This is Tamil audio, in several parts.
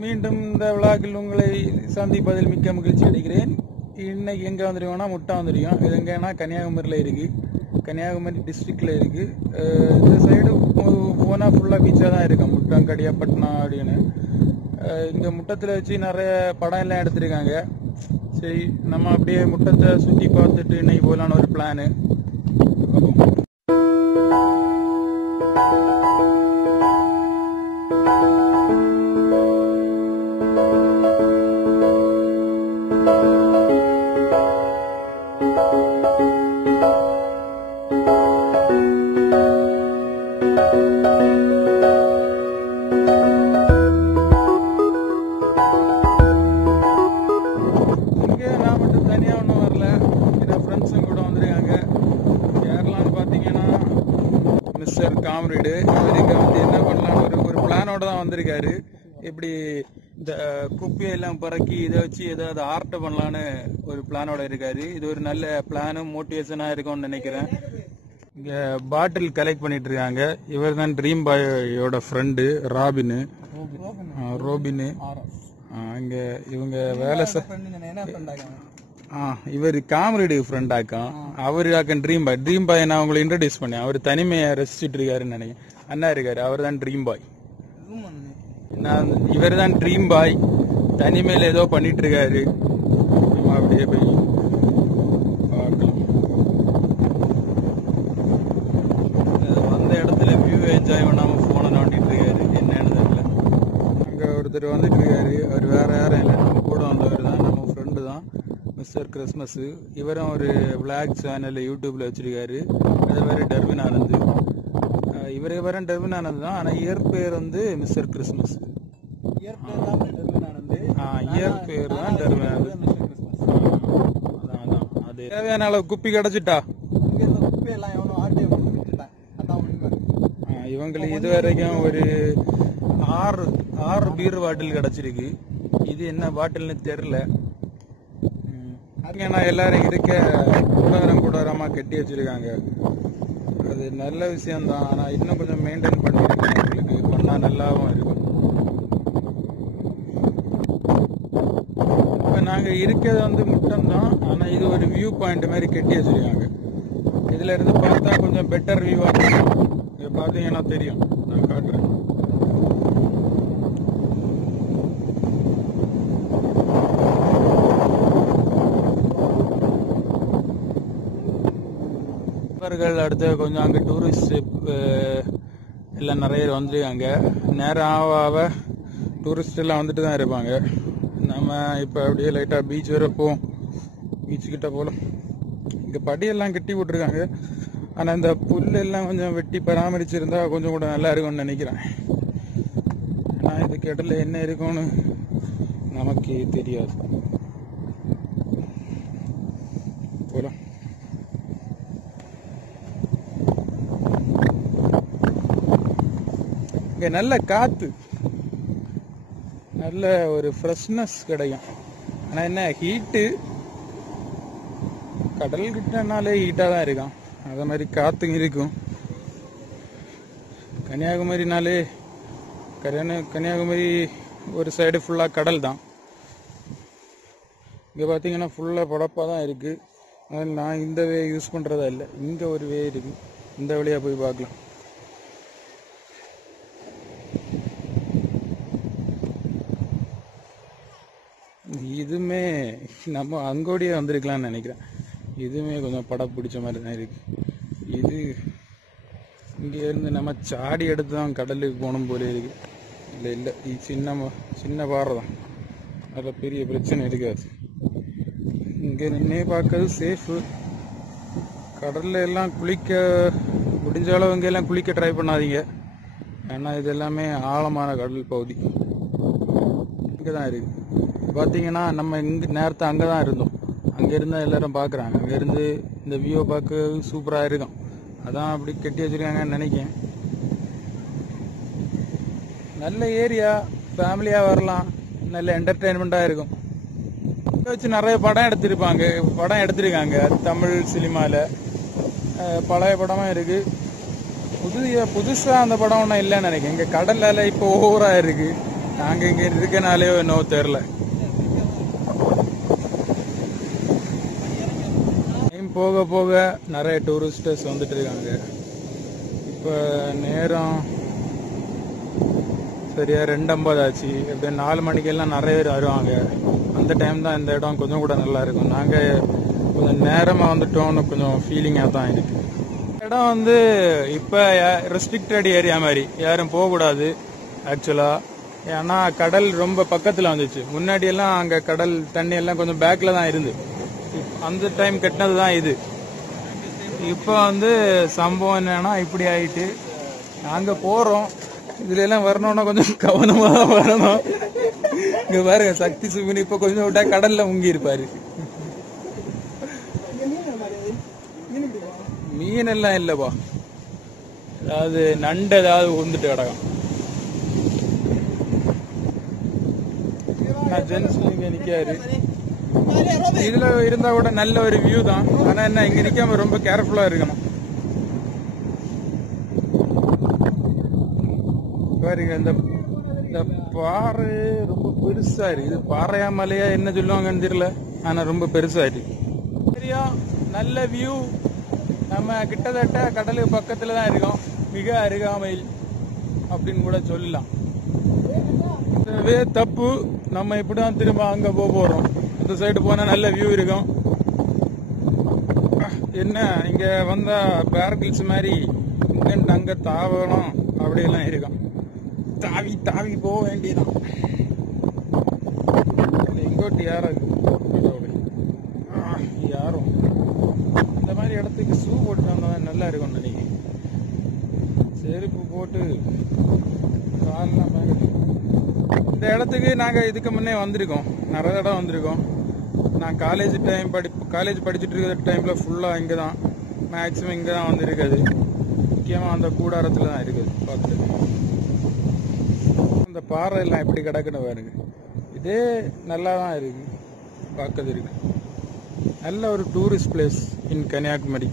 மீண்டும் இந்த விழாக்கள் உங்களை சந்திப்பதில் மிக்க மகிழ்ச்சி அடைகிறேன். இன்னைக்கு எங்கே வந்துருக்கோம்னா முட்டை வந்துருக்கோம். இது எங்கன்னா கன்னியாகுமரியில் இருக்குது, கன்னியாகுமரி டிஸ்ட்ரிக்டில் இருக்குது. இந்த சைடு போனால் ஃபுல்லாக பீச்சாக தான் இருக்கும், முட்டம் கடியாப்பட்டினம் அப்படின்னு. இங்கே முட்டத்தில் வச்சு நிறைய படம் எல்லாம் எடுத்திருக்காங்க. சரி, நம்ம அப்படியே முட்டத்தை சுற்றி பார்த்துட்டு இன்னைக்கு போகலான்னு ஒரு பிளானு. மிஸ்டர் காம்ரேடு இவருக்கு வந்து என்ன பண்ணலான்னு ஒரு பிளானோட தான் வந்திருக்காரு. இப்படி இந்த குப்பையெல்லாம் பறக்கி இதை வச்சு ஏதாவது ஆர்ட் பண்ணலான்னு ஒரு பிளானோட இருக்காரு. இது ஒரு நல்ல பிளானும் மோட்டிவேஷனாக இருக்கும்னு நினைக்கிறேன். இங்கே பாட்டில் கலெக்ட் பண்ணிட்டு இருக்காங்க. இவர் தான் ட்ரீம் பாயோட ஃப்ரெண்டு ரோபின். இங்கே இவங்க வேலை இவர் காம்ரேடு ஃப்ரெண்ட் ஆக்கம். அவரு ஆக்கம் ட்ரீம் பாய் நான் உங்களை இன்ட்ரடியூஸ் பண்ணேன். அவர் தனிமையை ரசிச்சுட்டு இருக்காருன்னு நினைக்கிறேன். அண்ணா இருக்காரு, அவர் தான் ட்ரீம் பாய். இவர் தான் ட்ரீம் பாய், தனிமையில ஏதோ பண்ணிட்டு இருக்காரு. நம்ம அப்படியே போய் பார்க்கலாம். வந்த இடத்துல வியூ என்ஜாய் பண்ணாம போனை நோண்டிட்டு இருக்காரு, என்னன்னு தெரியல. அங்க ஒருத்தர் வந்துட்டு இருக்காரு. அவர் வேற யாரும் இல்லை, நம்ம கூட வந்தவர் தான், நம்ம ஃப்ரெண்டு தான், மிஸ்டர் கிறிஸ்மஸ். இவரும் ஒரு விளாக் சேனல் யூடியூப்ல வச்சிருக்காரு. அது வேற டர்வின் ஆனந்த். இவரே வேற டர்வின் ஆனந்த் தான், ஆனா இயர் பேர் வந்து மிஸ்டர் கிறிஸ்மஸ். இயர் பேர் தான் டர்வின் ஆனந்த். அது தேவையான அளவு குப்பி கிடைச்சிட்டா இவங்களுக்கு இது வரைக்கும் ஒரு 6 பீர் பாட்டில் கிடைச்சிருக்கு. இது என்ன பாட்டில்னு தெரியல. எல்லாரும் இருக்க கூடாரமா கட்டி வச்சிருக்காங்க. அது நல்ல விஷயம்தான், ஆனா இன்னும் கொஞ்சம் மெயின்டைன் பண்ணிருக்கு, பண்ணா நல்லாவும் இருக்கும். இப்ப நாங்க இருக்கிறது வந்து முட்டம் தான், ஆனா இது ஒரு வியூ பாயிண்ட் மாதிரி கட்டி வச்சிருக்காங்க. இதுல இருந்து பார்த்தா கொஞ்சம் பெட்டர் வியூவா இருக்கும். இதை பாத்தீங்கன்னா தெரியும், நான் காட்டுறேன். அடுத்து கொஞ்சம் அங்கே டூரிஸ்ட் எல்லாம் நிறைய பேர் வந்துருக்காங்க. நேரம் ஆக டூரிஸ்ட் எல்லாம் வந்துட்டு தான் இருப்பாங்க. நம்ம இப்போ அப்படியே லைட்டாக பீச் வர போவோம். பீச்சுக்கிட்ட போகலாம். இங்கே படியெல்லாம் கட்டி விட்டுருக்காங்க, ஆனால் இந்த புல் எல்லாம் கொஞ்சம் வெட்டி பராமரிச்சிருந்தா கொஞ்சம் கூட நல்லா இருக்கும்னு நினைக்கிறேன். ஏன்னா இதுக்கு இடையில என்ன இருக்கும்னு நமக்கு தெரியாது. போகலாம். நல்ல காத்து, நல்ல ஒரு ஃப்ரெஷ்னஸ் கிடைக்கும். ஆனா என்ன ஹீட்டு, கடல் கிட்டனாலே ஹீட்டா தான் இருக்கும். அதே மாதிரி காத்துங்க இருக்கும். கன்னியாகுமரினாலே கன்னியாகுமரி ஒரு சைடு ஃபுல்லா கடல் தான். இங்க பாத்தீங்கன்னா ஃபுல்லா படப்பா தான் இருக்கு. அதனால நான் இந்த வே யூஸ் பண்றதா இல்லை. இங்க ஒரு வே இருக்கு, இந்த வழியா போய் பார்க்கலாம். இதுமே நம்ம அங்கோடியே வந்திருக்கலாம்னு நினைக்கிறேன். இதுவுமே கொஞ்சம் படம் பிடிச்ச மாதிரி தான் இருக்கு. இது இங்கே இருந்து நம்ம சாடி எடுத்து தான் கடலுக்கு போகணும் போல இருக்கு. இல்லை இது சின்ன பாறை தான், அதில் பெரிய பிரச்சனை இருக்காது. இங்கே நின்னே பார்க்கறது சேஃபு. கடல்ல எல்லாம் குளிக்க முடிஞ்ச அளவு இங்கெல்லாம் குளிக்க ட்ரை பண்ணாதீங்க. ஏன்னா இது எல்லாமே ஆழமான கடல் பகுதி. இங்கே தான் இருக்கு. பார்த்தீங்கன்னா நம்ம இங்கே நேரத்தை அங்கே தான் இருந்தோம். அங்கே இருந்தால் எல்லாரும் பார்க்குறாங்க. அங்கே இருந்து இந்த வியூ பார்க்க சூப்பராக இருக்கும். அதான் அப்படி கட்டி வச்சுருக்காங்கன்னு நினைக்கிறேன். நல்ல ஏரியா, ஃபேமிலியாக வரலாம், நல்ல என்டர்டெயின்மெண்ட்டாக இருக்கும். வச்சு நிறைய படம் எடுத்திருக்காங்க தமிழ் சினிமாவில். பழைய படமாக இருக்குது, புதுசாக அந்த படம் ஒன்றும் இல்லைன்னு நினைக்கிறேன். இங்கே கடல் அலை இப்போ ஓவராக இருக்குது. நாங்க இங்க இருக்கனாலே என்னவோ தெரியல. டைம் போக போக நிறைய டூரிஸ்டர்ஸ் வந்துட்டு இருக்காங்க. இப்ப நேரம் சரியா 2:50 ஆச்சு. இப்படி 4 மணிக்கெல்லாம் நிறைய பேர் வருவாங்க. அந்த டைம் தான் இந்த இடம் கொஞ்சம் கூட நல்லா இருக்கும். நாங்க கொஞ்சம் நேரமா வந்துட்டோம்னு கொஞ்சம் ஃபீலிங்கா தான் இருக்கு. இடம் வந்து இப்ப ரெஸ்ட்ரிக்டட் ஏரியா மாதிரி யாரும் போக கூடாது ஆக்சுவலா. ஏன்னா கடல் ரொம்ப பக்கத்துல வந்துச்சு. முன்னாடி எல்லாம் அங்க கடல் தண்ணி எல்லாம் கொஞ்சம் பேக்ல தான் இருந்து. அந்த டைம் கட்டினது தான் இது. இப்ப வந்து சம்பவம் என்னன்னா இப்படி ஆயிட்டு நாங்க போறோம். இதுல எல்லாம் வரணும்னா கொஞ்சம் கவனமா வரணும். இங்க பாருங்க சக்தி சுபின் இப்ப கொஞ்சம் விட்டா கடல்ல முங்கி இருப்பாரு. மீன் எல்லாம் இல்லப்பா, அதாவது நண்டு ஏதாவது உந்துட்டு கிடக்கும். ஜென்ஸ் இங்க நிக்காரு. இதுல இருந்தா கூட நல்ல ஒரு வியூ தான். ஆனா என்ன இங்க நிக்காம ரொம்ப கேர்ஃபுல்லா இருக்கணும். பாருங்க இந்த பாறை ரொம்ப பெருசா இருக்கு. இது பாறையா மலையா என்ன சொல்லுவாங்கன்னு தெரியல. ஆனா ரொம்ப பெருசா இருக்கு. சரியா நல்ல வியூ. நம்ம கிட்டத்தட்ட கடலுக்கு பக்கத்துல தான் இருக்கோம். மிக அருகாமையில் அப்படின்னு கூட சொல்லலாம். இதுவே தப்பு. நம்ம இப்படிதான் திரும்ப அங்க போறோம். இந்த சைடு போனா நல்ல வியூ இருக்கும். என்ன இங்க வந்தா பேர்கில்ஸ் மாதிரி இங்க அங்க தாவணும் அப்படியெல்லாம் இருக்கும். தாவி தாவி போக வேண்டியதான். எங்கோட்டு யாரும் யாரும் இந்த மாதிரி இடத்துக்கு ஷூ போட்டு வந்தா நல்லா இருக்கும். நினைக்கிறேன் செருப்பு போட்டு கால்லாம் இந்த இடத்துக்கு நாங்க இதுக்கு முன்னே வந்திருக்கோம். நிறைய இடம் வந்திருக்கோம். நான் காலேஜ் படிச்சுட்டு இருக்கிற டைம்ல ஃபுல்லா இங்கதான் மேக்சிமம் இங்கதான் வந்து இருக்குது. முக்கியமா அந்த கூடாரத்துல தான் இருக்குது. பார்த்துட்டு இந்த பாறை எல்லாம் எப்படி கிடக்குன்னு பாருங்க. இதே நல்லா தான் இருக்கு, பார்க்கறது இருக்கு. நல்ல ஒரு டூரிஸ்ட் பிளேஸ் இன் கன்னியாகுமரி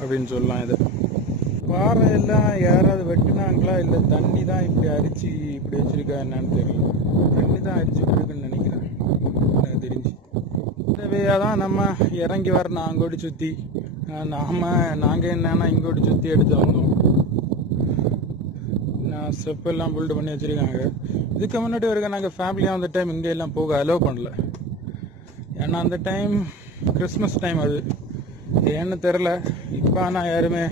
அப்படின்னு சொல்லலாம். இது பாறை எல்லாம் யாராவது வெட்டினாங்களா இல்ல தண்ணி தான் இப்படி அரிச்சு இப்படி வச்சிருக்கா என்னன்னு தெரியல. தண்ணி தான் அரிச்சுட்டு இருக்குன்னு நினைக்கிறேன் எனக்கு தெரிஞ்சு. இந்த வேயா தான் நம்ம இறங்கி வரணும். அங்கோடி சுத்தி நாங்க என்னன்னா இங்கோடி சுத்தி எடுத்து வந்தோம். ஸ்டெப் எல்லாம் பில்ட் பண்ணி வச்சிருக்காங்க. இதுக்கு முன்னாடி வரைக்கும் நாங்க ஃபேமிலியா அந்த டைம் இங்க எல்லாம் போக அலோவ் பண்ணல. ஏன்னா அந்த டைம் கிறிஸ்மஸ் டைம் அது ஏன்னு தெரியல. இப்ப ஆனா யாருமே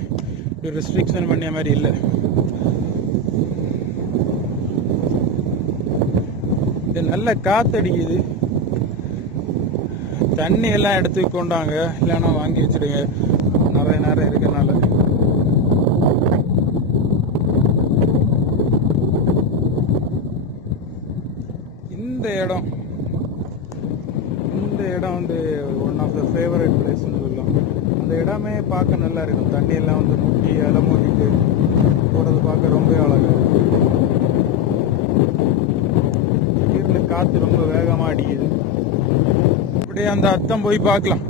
ரெஸ்ட்ரிக்ஷன் பண்ணிய மாதிரி இல்லை. இது நல்ல காத்தடிக்குது. தண்ணி எல்லாம் எடுத்து கொண்டாங்க, இல்லைன்னா வாங்கி வச்சிடுங்க. நிறைய நேரம் இருக்கனால இந்த இடம் வந்து ஒன் ஆஃப் த ஃபேவரட் பிளேஸ்ன்னு சொல்லலாம். அந்த இடமே பார்க்க நல்லா இருக்கும். தண்ணி எல்லாம் வந்து முட்டி இலை மூட்டிட்டு போறது பார்க்க ரொம்ப அழகா இருக்கும். திடீர்னு காத்து ரொம்ப வேகமா அடிக்குது. அப்படியே அந்த அர்த்தம் போய் பார்க்கலாம்.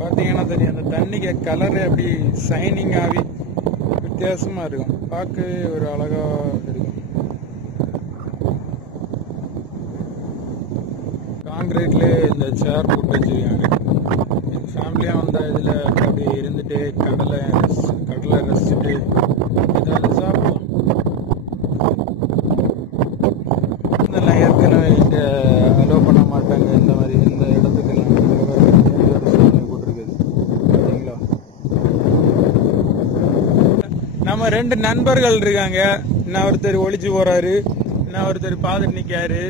பாத்தீங்கன்னா தெரியும் அந்த தண்ணிக்கு கலர் அப்படி சைனிங் ஆகி வித்தியாசமா இருக்கும். பார்க்கவே ஒரு அழகா இருக்கும். காங்கிரீட்ல இந்த சேர் போட்டு வச்சிருக்காங்க. ஃபேமிலியா வந்தா இதுல அப்படி இருந்துட்டு கடலை ரசிச்சுட்டு ஏதாவது சாப்பிடலாம். இதெல்லாம் ஏற்கனவே இங்க அலோவ் பண்ண மாட்டாங்க. இந்த மாதிரி இந்த இடத்துக்கெல்லாம் போட்டிருக்குது சரிங்களா. நம்ம 2 நண்பர்கள் இருக்காங்க. இன்னும் ஒருத்தர் ஒளிச்சு போறாரு, இன்னும் ஒருத்தர் பாத்துட்டு நிக்காரு.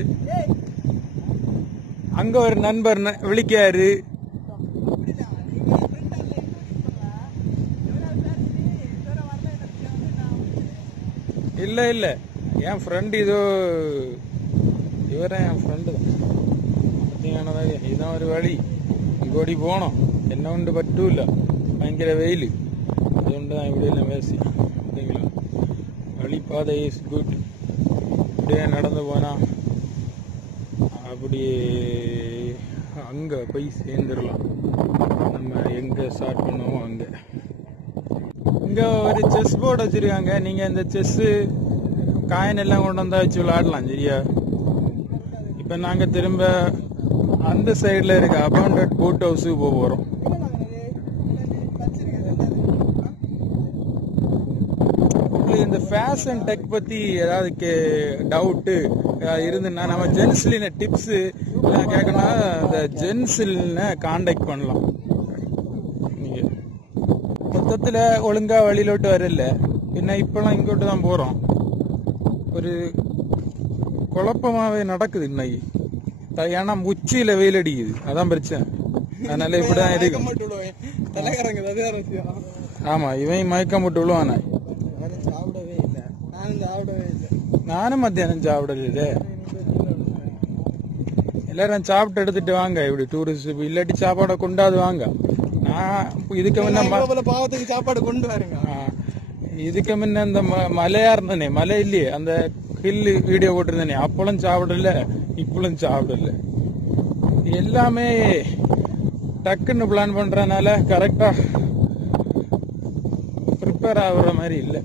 அங்க ஒரு நண்பர் விழிக்காரு. இல்ல என் ஃப்ரெண்ட் இவரே என் ஃப்ரெண்டு தான். பார்த்தீங்கன்னா இதுதான் ஒரு வழி. இங்கோடி போனோம், என்ன உண்டு பட்டும் இல்லை, பயங்கர வெயில். அதுകൊണ്ട് தான் இப்படி எல்லாம் பேசி சரிங்களா. வழிபாதை இஸ் குட். இப்படியே நடந்து போனால் அப்படியே அங்கே போய் சேர்ந்துடலாம். நம்ம எங்கே ஸ்டார்ட் பண்ணுவோமோ அங்கே. இங்கே ஒரு செஸ் போர்டு வச்சுருக்காங்க. நீங்கள் இந்த செஸ்ஸு காயின் எல்லாம் கொண்டு வந்தால் வச்சு விளையாடலாம் சரியா. இப்போ நாங்கள் திரும்ப அந்த சைடில் இருக்க அபாண்டட் போட் ஹவுஸுக்கு போக போகிறோம். இந்த ஃபேஷன் டெக் பற்றி ஏதாவது டவுட்டு இருந்துன்னா நம்ம ஜென்ஸ்லின டிப்ஸு கேட்கணும்னா இந்த ஜென்ஸ்லின காண்டாக்ட் பண்ணலாம். நீங்கள் மொத்தத்தில் ஒழுங்காக வழியிலோட்டு வரல, பின்ன இப்போலாம் இங்கோட்டு தான் போகிறோம். ஒரு குழப்பமாகவே நடக்குது இன்னைக்கு. ஏன்னா உச்சியில் வெயில் அடிக்குது, அதான் பிரச்சனை. அதனால இப்படிதான் இருக்கும். ஆமா, இவன் மயக்கம் போட்டு விழுவான. நானும் மத்தியானம் சாப்பிடல. எல்லாரும் சாப்பிட்டு எடுத்துட்டு வாங்க, இப்படி டூரிஸ்ட் இல்லாட்டி சாப்பாடை கொண்டாது வாங்க. நான் இதுக்கு முன்ன பாவத்துக்கு சாப்பாடு கொண்டு வரேங்க. இதுக்கு முன்ன இந்த மலையா இருந்தனே, மலை இல்லையே, அந்த ஹில் வீடியோ போட்டிருந்தேனே, அப்பளும் சாப்பிடல இப்பளும் சாப்பிடல. எல்லாமே டக்குன்னு பிளான் பண்றதுனால கரெக்டா ப்ரிப்பேர் ஆகுற மாதிரி இல்லை.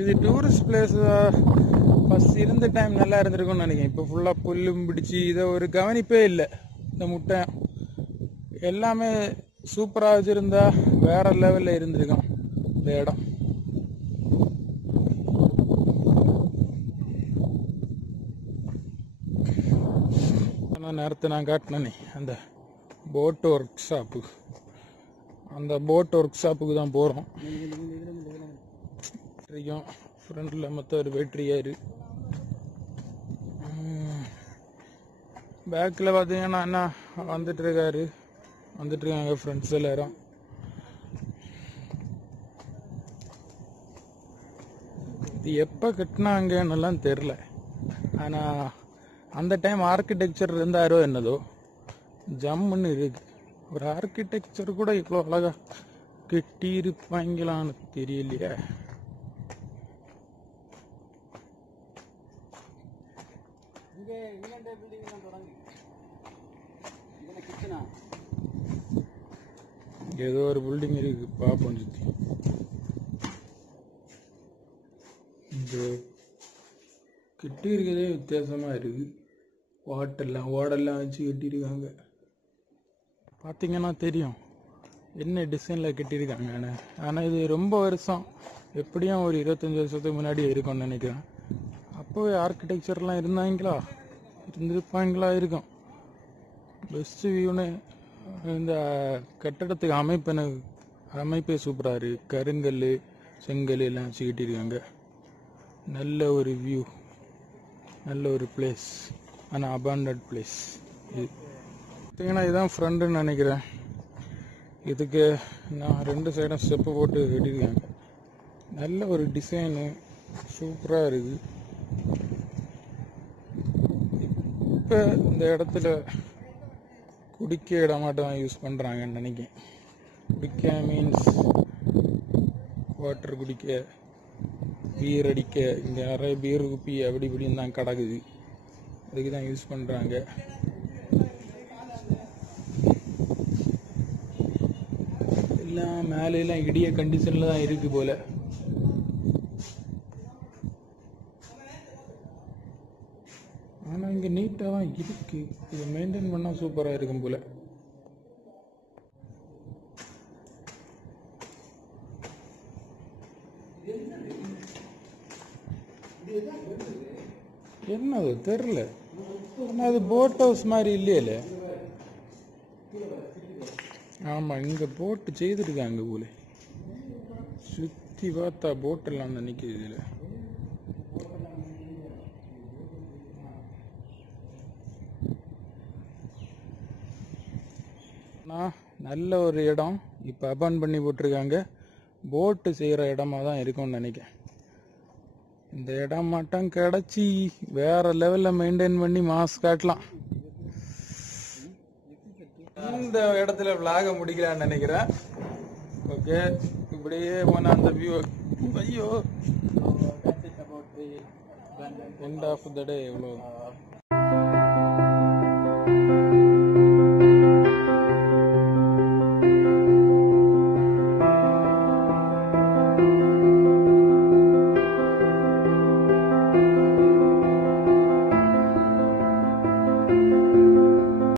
இது டூரிஸ்ட் பிளேஸ். ஃபர்ஸ்ட் இருந்த டைம் நல்லா இருந்திருக்கும்னு நினைக்கிறேன். இப்போ ஃபுல்லா புல்லும் பிடிச்சி இதை ஒரு கவனிப்பே இல்லை. இந்த முட்டை எல்லாமே சூப்பரா வச்சிருந்தா வேற லெவல்ல இருந்திருக்கும் இந்த இடம். நேரத்தை நான் காட்டினே அந்த போட் ஒர்க் ஷாப்பு, அந்த போட் ஒர்க் ஷாப்புக்கு தான் போகிறோம். ஃப்ரெண்டில் மொத்தம் ஒரு வெற்றியாரு. பேக்கில் பார்த்தீங்கன்னா அண்ணா வந்துட்டுருக்காங்க ஃப்ரெண்ட்ஸ் எல்லாரும். இது எப்போ கட்டினாங்கன்னெல்லாம் தெரில. ஆனால் அந்த டைம் ஆர்கிடெக்சர் இருந்தாரோ என்னதோ, ஜம்முன்னு இருக்கு. ஒரு ஆர்கிடெக்சர் கூட இவ்வளோ அழகா கட்டியிருப்பாங்களான்னு தெரியலையே. ஏதோ ஒரு பில்டிங் இருக்கு, பாப்போம் சுத்தி. கட்டி இருக்கிறதே வித்தியாசமா இருக்கு. ஓடெல்லாம் வச்சு கட்டியிருக்காங்க. பார்த்தீங்கன்னா தெரியும் என்ன டிசைனில் கட்டியிருக்காங்க. ஆனால் இது ரொம்ப வருஷம், எப்படியும் ஒரு 25 வருஷத்துக்கு முன்னாடி இருக்கும்னு நினைக்கிறேன். அப்போவே ஆர்கிடெக்சர்லாம் இருந்திருப்பாங்களா இருக்கும். பெஸ்ட் வியூன்னு இந்த கட்டடத்துக்கு அமைப்பே சூப்பராக இருக்கு. கருங்கல் செங்கல் எல்லாம் வச்சு கட்டியிருக்காங்க. நல்ல ஒரு வியூ, நல்ல ஒரு பிளேஸ். ஆனால் அபாண்டட் பிளேஸ் இது. பார்த்தீங்கன்னா இதுதான் ஃப்ரெண்டுன்னு நினைக்கிறேன். இதுக்கு நான் 2 சைடும் ஸ்டெப்பு போட்டு கட்டியிருக்காங்க. நல்ல ஒரு டிசைனு, சூப்பராக இருக்குது. இப்போ இந்த இடத்துல குடிக்க இடமாட்டம் யூஸ் பண்ணுறாங்கன்னு நினைக்கிறேன். குடிக்க மீன்ஸ் வாட்டர் குடிக்க, பீர் அடிக்க. இங்கே நிறைய பீர் குப்பி அப்படி இப்படின்னு தான் கிடக்குது, அதுக்கு தான் யூஸ் பண்ணுறாங்க. எல்லாம் மேலாம் இடிய கண்டிஷனில் தான் இருக்கு போல. ஆனால் இங்கே நீட்டாக தான் இருக்கு. இதை மெயின்டைன் பண்ணால் சூப்பராக இருக்கும் போல. என்னது தெரில, ஆனால் அது போட் ஹவுஸ் மாதிரி இல்லையில. ஆமாம், இங்கே போட்டு செய்திருக்காங்க போல. சுற்றி பார்த்தா போட்டெல்லாம் தான் நிற்கிது இதில். நல்ல ஒரு இடம் இப்போ அபான் பண்ணி போட்டிருக்காங்க. போட்டு செய்கிற இடமா தான் இருக்கும்னு நினைக்கிறேன். இந்த இடம் மட்டும் கிடச்சி வேற லெவலில் மெயின்டைன் பண்ணி மாஸ் காட்டலாம். இந்த இடத்துல விளாக முடிக்கலான்னு நினைக்கிறேன். ஓகே, இப்படியே போன அந்த வியூ. ஐயோ, எண்ட் ஆஃப் த டே எவ்வளோ